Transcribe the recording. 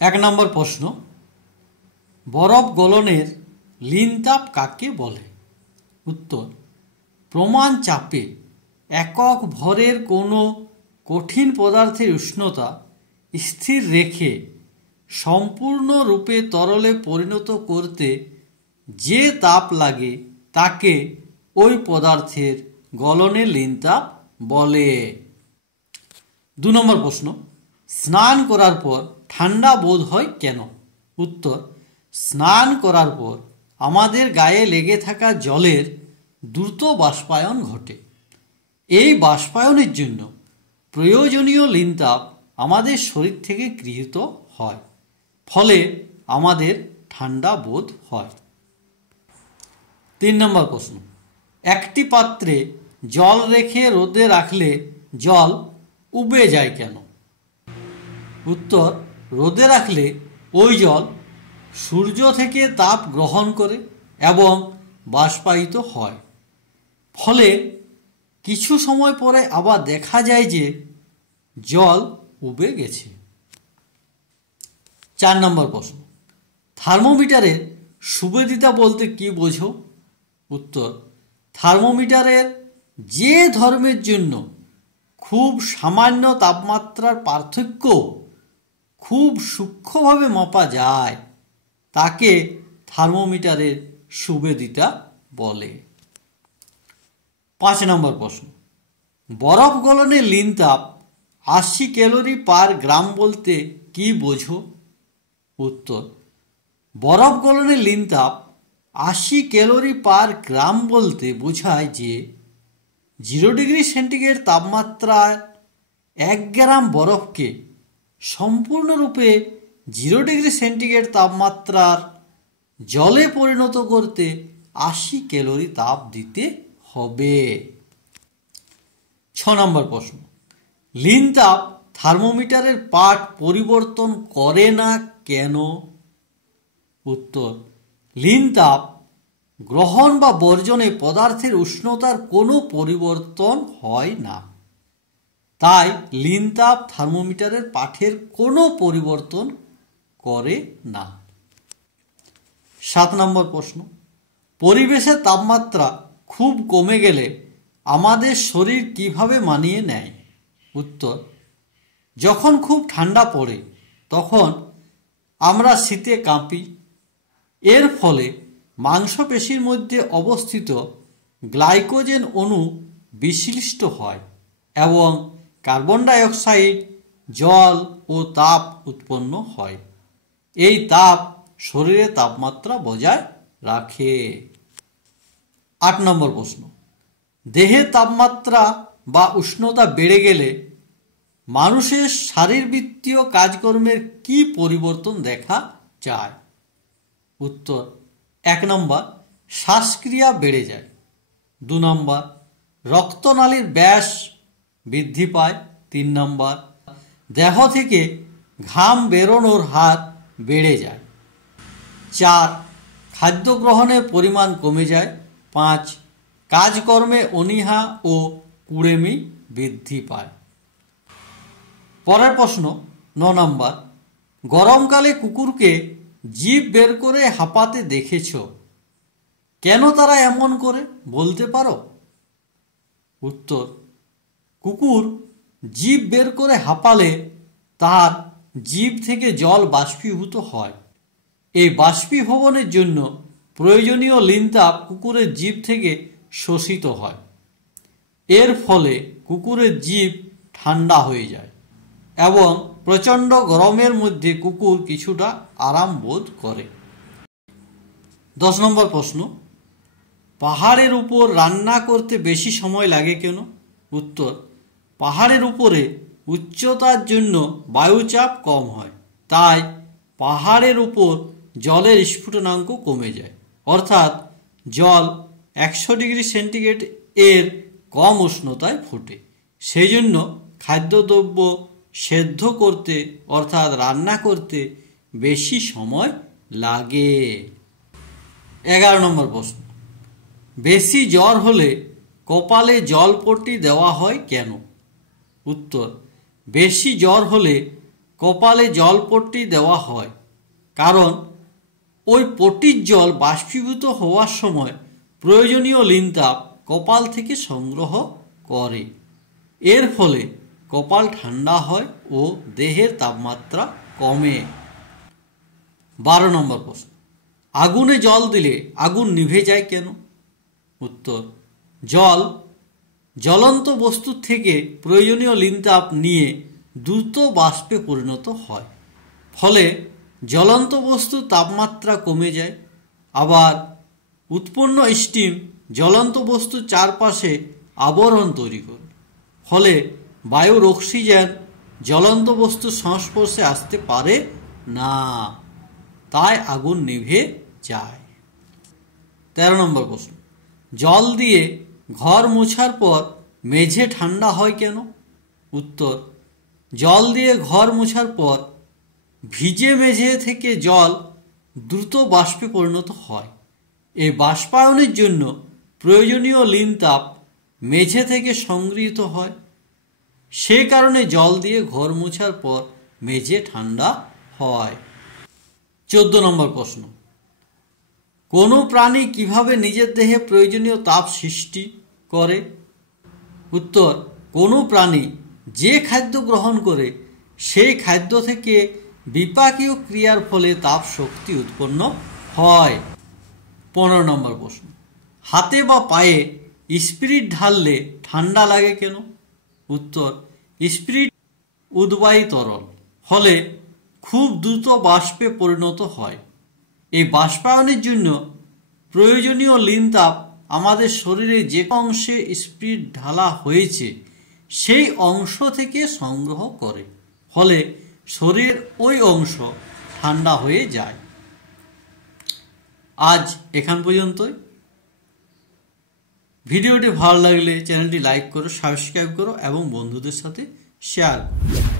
এক নম্বর প্রশ্ন, বরফ গলনের লিনতাপ কাকে বলে? উত্তর, প্রমাণ চাপে একক ভরের কোনো কঠিন পদার্থের উষ্ণতা স্থির রেখে সম্পূর্ণরূপে তরলে পরিণত করতে যে তাপ লাগে তাকে ওই পদার্থের গলনের লিনতাপ বলে। 2 নম্বর প্রশ্ন, স্নান করার পর ঠান্ডা বোধ হয় কেন? উত্তর, স্নান করার পর আমাদের গায়ে লেগে থাকা জলের দ্রুত বাষ্পায়ন ঘটে। এই বাষ্পায়নের জন্য প্রয়োজনীয় লিনতাপ আমাদের শরীর থেকে গৃহীত হয়, ফলে আমাদের ঠান্ডা বোধ হয়। 3 নম্বর প্রশ্ন, একটি পাত্রে জল রেখে রোদে রাখলে জল উবে যায় কেন? উত্তর, রোদে রাখলে ওই জল সূর্য থেকে তাপ গ্রহণ করে এবং বাষ্পায়িত হয়, ফলে কিছু সময় পরে আবার দেখা যায় যে জল উবে গেছে। 4 নম্বর প্রশ্ন, থার্মোমিটারের সুবিধা বলতে কি বোঝো? উত্তর, থার্মোমিটারের যে ধর্মের জন্য খুব সামান্য তাপমাত্রার পার্থক্য খুব সূক্ষ্মভাবে মাপা যায় তাকে থার্মোমিটারের সুবিধা বলে। 5 নম্বর প্রশ্ন, বরফ গলনের লিনতাপ 80 ক্যালোরি পার গ্রাম বলতে কি বোঝো? উত্তর, বরফ গলনের লিনতাপ 80 ক্যালোরি পার গ্রাম বলতে বোঝায় যে 0 ডিগ্রি সেন্টিগ্রেড তাপমাত্রায় 1 গ্রাম বরফকে সম্পূর্ণরূপে 0 ডিগ্রি সেন্টিগ্রেড তাপমাত্রার জলে পরিণত করতে 80 ক্যালোরি তাপ দিতে হবে। 6 নম্বর প্রশ্ন, লিনতাপ থার্মোমিটারের পাঠ পরিবর্তন করে না কেন? উত্তর, লিনতাপ গ্রহণ বা বর্জনে পদার্থের উষ্ণতার কোনো পরিবর্তন হয় না, তাই লিনতাপ থার্মোমিটারের পাঠের কোনো পরিবর্তন করে না। 7 নম্বর প্রশ্ন, পরিবেশের তাপমাত্রা খুব কমে গেলে আমাদের শরীর কিভাবে মানিয়ে নেয়? উত্তর, যখন খুব ঠান্ডা পড়ে তখন আমরা শীতে কাঁপি। এর ফলে মাংসপেশির মধ্যে অবস্থিত গ্লাইকোজেন অণু বিশিষ্ট হয় এবং কার্বন ডাই অক্সাইড, জল ও তাপ উৎপন্ন হয়। এই তাপ শরীরের তাপমাত্রা বজায় রাখে। 8 নম্বর প্রশ্ন, দেহের তাপমাত্রা বা উষ্ণতা বেড়ে গেলে মানুষের শারীরবৃত্তীয় কাজকর্মের কি পরিবর্তন দেখা যায়? উত্তর, 1 নম্বর, শ্বাসক্রিয়া বেড়ে যায়। 2 নম্বর, রক্তনালীর ব্যাস বৃদ্ধি পায়। 3 নম্বর, দেহ থেকে ঘাম বেরোনোর হার বেড়ে যায়। 4, খাদ্য গ্রহণের পরিমাণ কমে যায়। 5, কাজকর্মে অনীহা ও কুড়েমি বৃদ্ধি পায়। পরের প্রশ্ন 9 নম্বর, গরমকালে কুকুরকে জিভ বের করে হাঁপাতে দেখেছ, কেন তারা এমন করে বলতে পারো? উত্তর, কুকুর জিভ বের করে হাঁপালে তার জিভ থেকে জল বাষ্পীভূত হয়। এই বাষ্পীভবনের জন্য প্রয়োজনীয় লিনতাপ কুকুরের জিভ থেকে শোষিত হয়। এর ফলে কুকুরের জিভ ঠান্ডা হয়ে যায় এবং প্রচণ্ড গরমের মধ্যে কুকুর কিছুটা আরাম বোধ করে। 10 নম্বর প্রশ্ন, পাহাড়ের উপর রান্না করতে বেশি সময় লাগে কেন? উত্তর, পাহাড়ের উপরে উচ্চতার জন্য বায়ুচাপ কম হয়, তাই পাহাড়ের উপর জলের স্ফুটনাঙ্ক কমে যায়, অর্থাৎ জল 100 ডিগ্রি সেন্টিগ্রেড এর কম উষ্ণতায় ফোটে। সেই জন্য খাদ্যদ্রব্য সেদ্ধ করতে অর্থাৎ রান্না করতে বেশি সময় লাগে। 11 নম্বর প্রশ্ন, বেশি জ্বর হলে কপালে জলপট্টি দেওয়া হয় কেন? উত্তর, বেশি জ্বর হলে কপালে জলপট্টি দেওয়া হয়, কারণ ওই পট্টির জল বাষ্পীভূত হওয়ার সময় প্রয়োজনীয় লিনতাপ কপাল থেকে সংগ্রহ করে। এর ফলে কপাল ঠান্ডা হয় ও দেহের তাপমাত্রা কমে। 12 নম্বর প্রশ্ন, আগুনে জল দিলে আগুন নিভে যায় কেন? উত্তর, জল জ্বলন্ত বস্তু থেকে প্রয়োজনীয় লিনতাপ নিয়ে দ্রুত বাষ্পে পরিণত হয়, ফলে জ্বলন্ত বস্তুর তাপমাত্রা কমে যায়। আবার উৎপন্ন স্টিম জ্বলন্ত বস্তুর চারপাশে আবরণ তৈরি করে, ফলে বায়ুর অক্সিজেন জ্বলন্ত বস্তুর সংস্পর্শে আসতে পারে না, তাই আগুন নিভে যায়। 13 নম্বর প্রশ্ন, জল দিয়ে ঘর মোছার পর মেঝে ঠান্ডা হয় কেন? উত্তর, জল দিয়ে ঘর মোছার পর ভিজে মেঝে থেকে জল দ্রুত বাষ্পে পরিণত হয়। এই বাষ্পায়নের জন্য প্রয়োজনীয় লিনতাপ মেঝে থেকে সংগৃহীত হয়, সে কারণে জল দিয়ে ঘর মোছার পর মেঝে ঠান্ডা হয়। 14 নম্বর প্রশ্ন, কোনো প্রাণী কিভাবে নিজের দেহে প্রয়োজনীয় তাপ সৃষ্টি করে? উত্তর, কোনো প্রাণী যে খাদ্য গ্রহণ করে সেই খাদ্য থেকে বিপাকীয় ক্রিয়ার ফলে তাপ শক্তি উৎপন্ন হয়। 15 নম্বর প্রশ্ন, হাতে বা পায়ে স্পিরিট ঢাললে ঠান্ডা লাগে কেন? উত্তর, স্পিরিট উদ্বায়ী তরল, ফলে খুব দ্রুত বাষ্পে পরিণত হয়। এই বাষ্পায়নের জন্য প্রয়োজনীয় লিনতাপ আমাদের শরীরে যে অংশে স্পিরিট ঢালা হয়েছে সেই অংশ থেকে সংগ্রহ করে, ফলে শরীরের ওই অংশ ঠান্ডা হয়ে যায়। আজ এখান পর্যন্তই। ভিডিওটি ভালো লাগলে চ্যানেলটি লাইক করো, সাবস্ক্রাইব করো এবং বন্ধুদের সাথে শেয়ার করো।